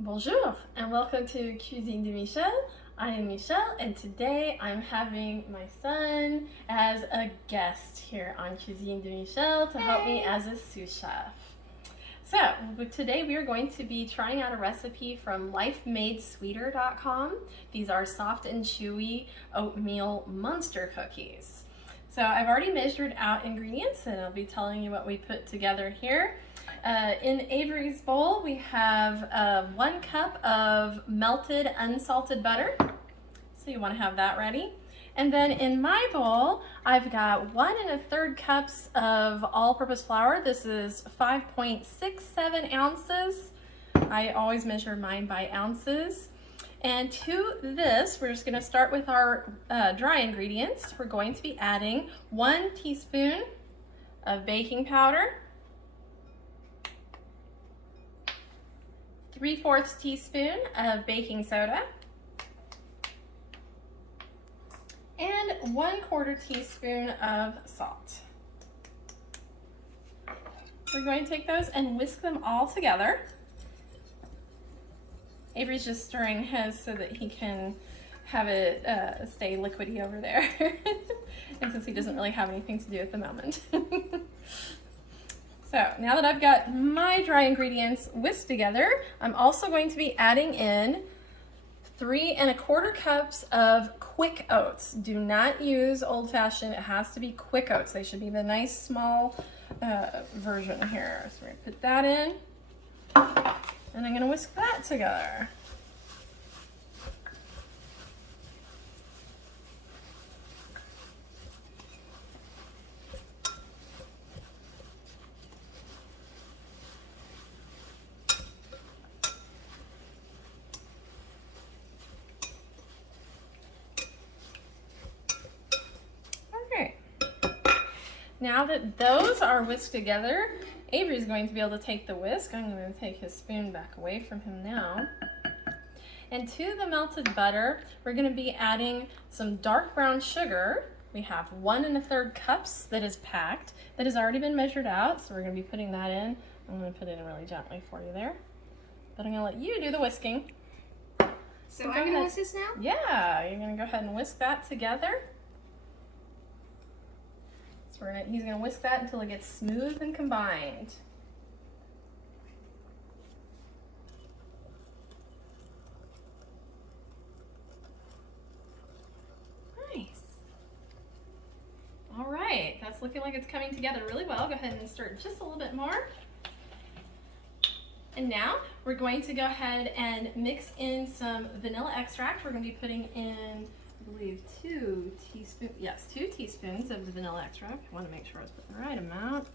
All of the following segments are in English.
Bonjour and welcome to Cuisine de Michel. I am Michelle and today I'm having my son as a guest here on Cuisine de Michel to help me as a sous chef. So today we are going to be trying out a recipe from lifemadesweeter.com. These are soft and chewy oatmeal monster cookies. So I've already measured out ingredients and I'll be telling you what we put together here. In Avery's bowl, we have 1 cup of melted unsalted butter. So you want to have that ready. And then in my bowl, I've got 1 1/3 cups of all-purpose flour. This is 5.67 ounces. I always measure mine by ounces. And to this, we're just going to start with our dry ingredients. We're going to be adding 1 teaspoon of baking powder, 3/4 teaspoon of baking soda, and 1/4 teaspoon of salt. We're going to take those and whisk them all together. Avery's just stirring his so that he can have it stay liquidy over there. And since he doesn't really have anything to do at the moment. So now that I've got my dry ingredients whisked together, I'm also going to be adding in 3 1/4 cups of quick oats. Do not use old-fashioned, it has to be quick oats. They should be the nice small version here. So we're gonna put that in, and I'm gonna whisk that together. Now that those are whisked together, Avery's going to be able to take the whisk. I'm going to take his spoon back away from him now. And to the melted butter, we're going to be adding some dark brown sugar. We have 1 1/3 cups that is packed, that has already been measured out. So we're going to be putting that in. I'm going to put it in really gently for you there. But I'm going to let you do the whisking. So I'm going to whisk this now? Yeah, you're going to go ahead and whisk that together. So he's going to whisk that until it gets smooth and combined. Nice. All right, that's looking like it's coming together really well. Go ahead and stir it just a little bit more. And now we're going to go ahead and mix in some vanilla extract. We're going to be putting in, I believe, 2 teaspoons of the vanilla extract. I want to make sure I was putting the right amount.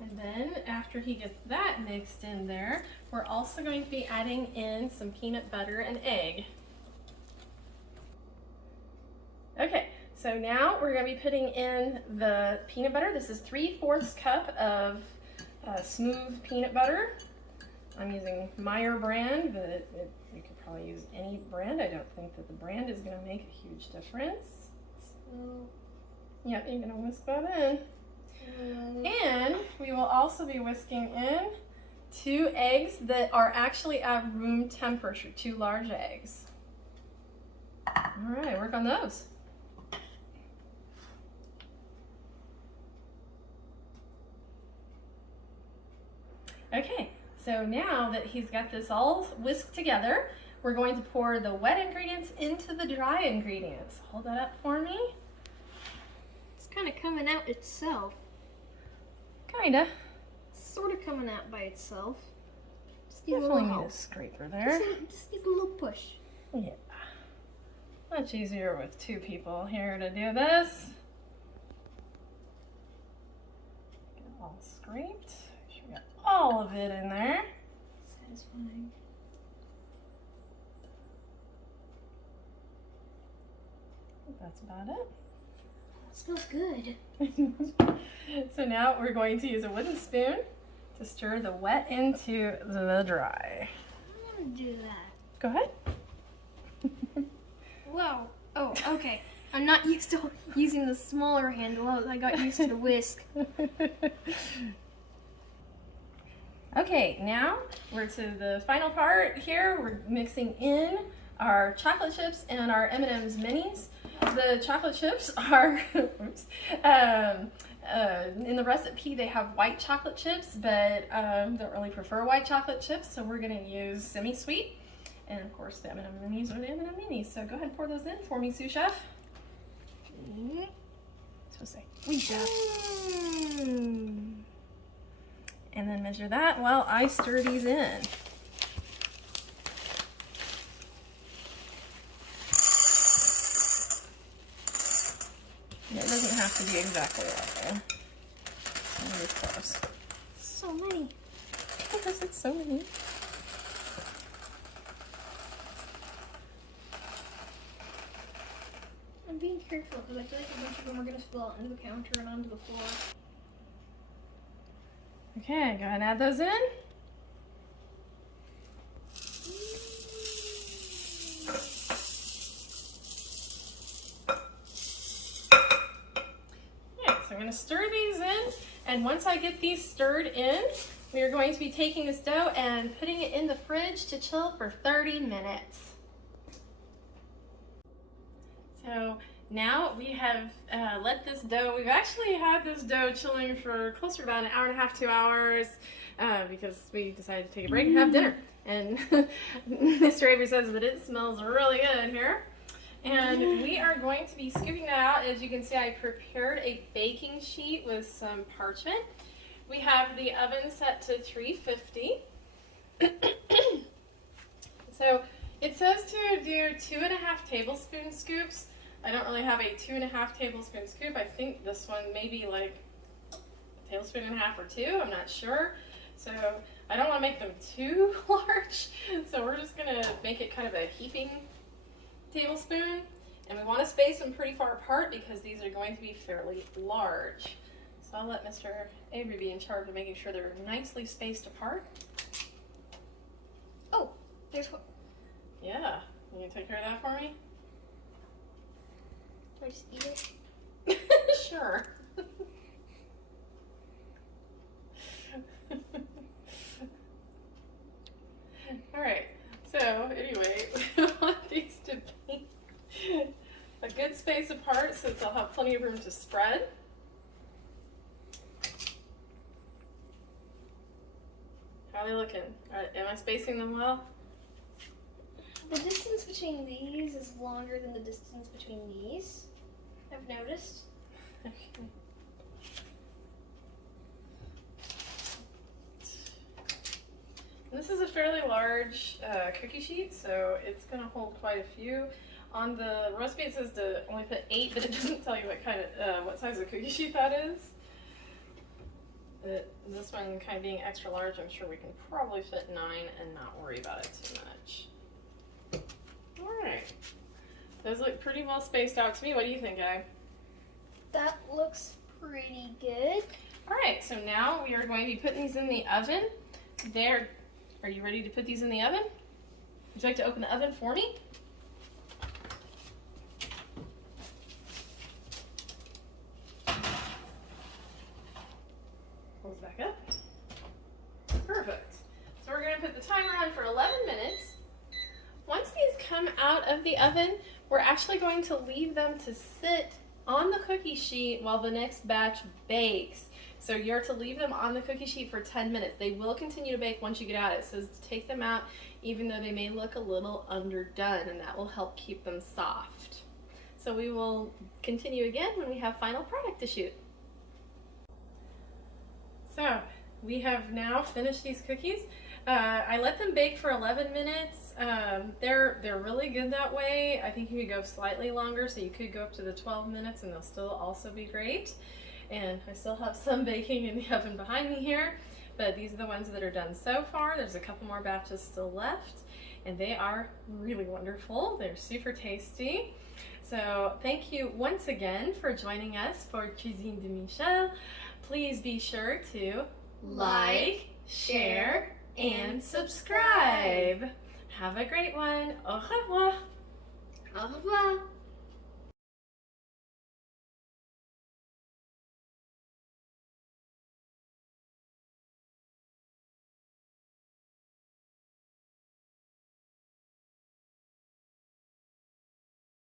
And then after he gets that mixed in there, we're also going to be adding in some peanut butter and egg. Okay, so now we're going to be putting in the peanut butter. This is 3/4 cup of smooth peanut butter. I'm using Meyer brand, but you could probably use any brand. I don't think that the brand is going to make a huge difference. So, yeah, you're going to whisk that in. And we will also be whisking in 2 eggs that are actually at room temperature, 2 large eggs. All right, work on those. Okay, so now that he's got this all whisked together, we're going to pour the wet ingredients into the dry ingredients. Hold that up for me. It's kind of coming out itself. Kinda. It's sort of coming out by itself. Just need Definitely a need little a help. scraper there. Just need a little push. Yeah. Much easier with 2 people here to do this. Get it all scraped. Make sure we got all of it in there. Satisfying. That's about it. It smells good. So now we're going to use a wooden spoon to stir the wet into the dry. want to do that. Go ahead. Whoa. Oh, okay. I'm not used to using the smaller handle. I got used to the whisk. Okay, now we're to the final part here. We're mixing in our chocolate chips and our M&M's minis. The chocolate chips are, oops, in the recipe they have white chocolate chips, but don't really prefer white chocolate chips, so we're gonna use semi-sweet. And of course the M&M minis are the M&M minis. So go ahead and pour those in for me, sous chef. So say, oui, chef. And then measure that while I stir these in. It doesn't have to be exactly level. Really close. So many. Because it's so many. I'm being careful because I feel like a bunch of them are going to spill out onto the counter and onto the floor. Okay, go ahead and add those in. So I'm going to stir these in, and once I get these stirred in, we are going to be taking this dough and putting it in the fridge to chill for 30 minutes. So now we have let this dough, we've actually had this dough chilling for closer to about an hour and a half, 2 hours, because we decided to take a break and have dinner. And Mr. Avery says that it smells really good here. And we are going to be scooping that out. As you can see, I prepared a baking sheet with some parchment. We have the oven set to 350. So it says to do 2.5 tablespoon scoops. I don't really have a 2.5 tablespoon scoop. I think this one may be like a tablespoon and a half or 2. I'm not sure. So I don't want to make them too large. So we're just going to make it kind of a heaping tablespoon, and we want to space them pretty far apart because these are going to be fairly large. So I'll let Mr. Avery be in charge of making sure they're nicely spaced apart. Oh, there's what? Yeah, can you take care of that for me? Do I just eat it? Sure. All right. So anyway, we want these to be a good space apart so they'll have plenty of room to spread. How are they looking? Am I spacing them well? The distance between these is longer than the distance between these, I've noticed. Okay. This is a fairly large cookie sheet, so it's going to hold quite a few. On the recipe it says to only put 8, but it doesn't tell you what kind of what size of cookie sheet that is. But this one kind of being extra large, I'm sure we can probably fit 9 and not worry about it too much. All right, those look pretty well spaced out to me. What do you think, Guy? That looks pretty good. All right, so now we are going to be putting these in the oven. Are you ready to put these in the oven? Would you like to open the oven for me? Close back up. Perfect. So we're going to put the timer on for 11 minutes. Once these come out of the oven, we're actually going to leave them to sit on the cookie sheet while the next batch bakes. So you're to leave them on the cookie sheet for 10 minutes. They will continue to bake once you get out. It says to take them out even though they may look a little underdone, and that will help keep them soft. So we will continue again when we have final product to shoot. So we have now finished these cookies. I let them bake for 11 minutes. They're really good that way. I think you could go slightly longer, so you could go up to the 12 minutes and they'll still also be great. And I still have some baking in the oven behind me here, but these are the ones that are done so far. There's a couple more batches still left, and they are really wonderful. They're super tasty. So thank you once again for joining us for Cuisine de Michel. Please be sure to like, share, and subscribe. Have a great one. Au revoir.